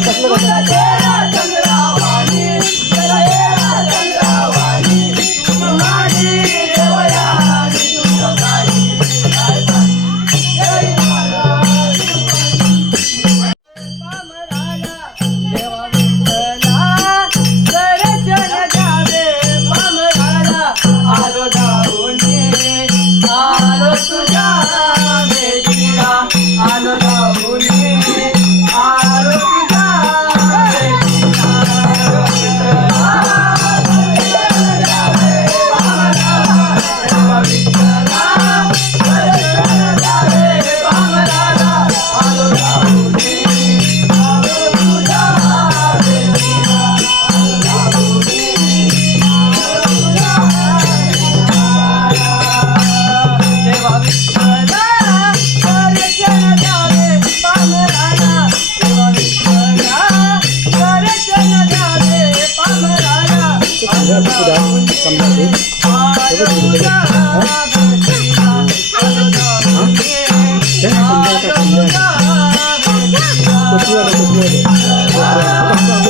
那个那。ya sudah sampai itu terus gitu ya ya sampai sampai kedua ada kedua deh apa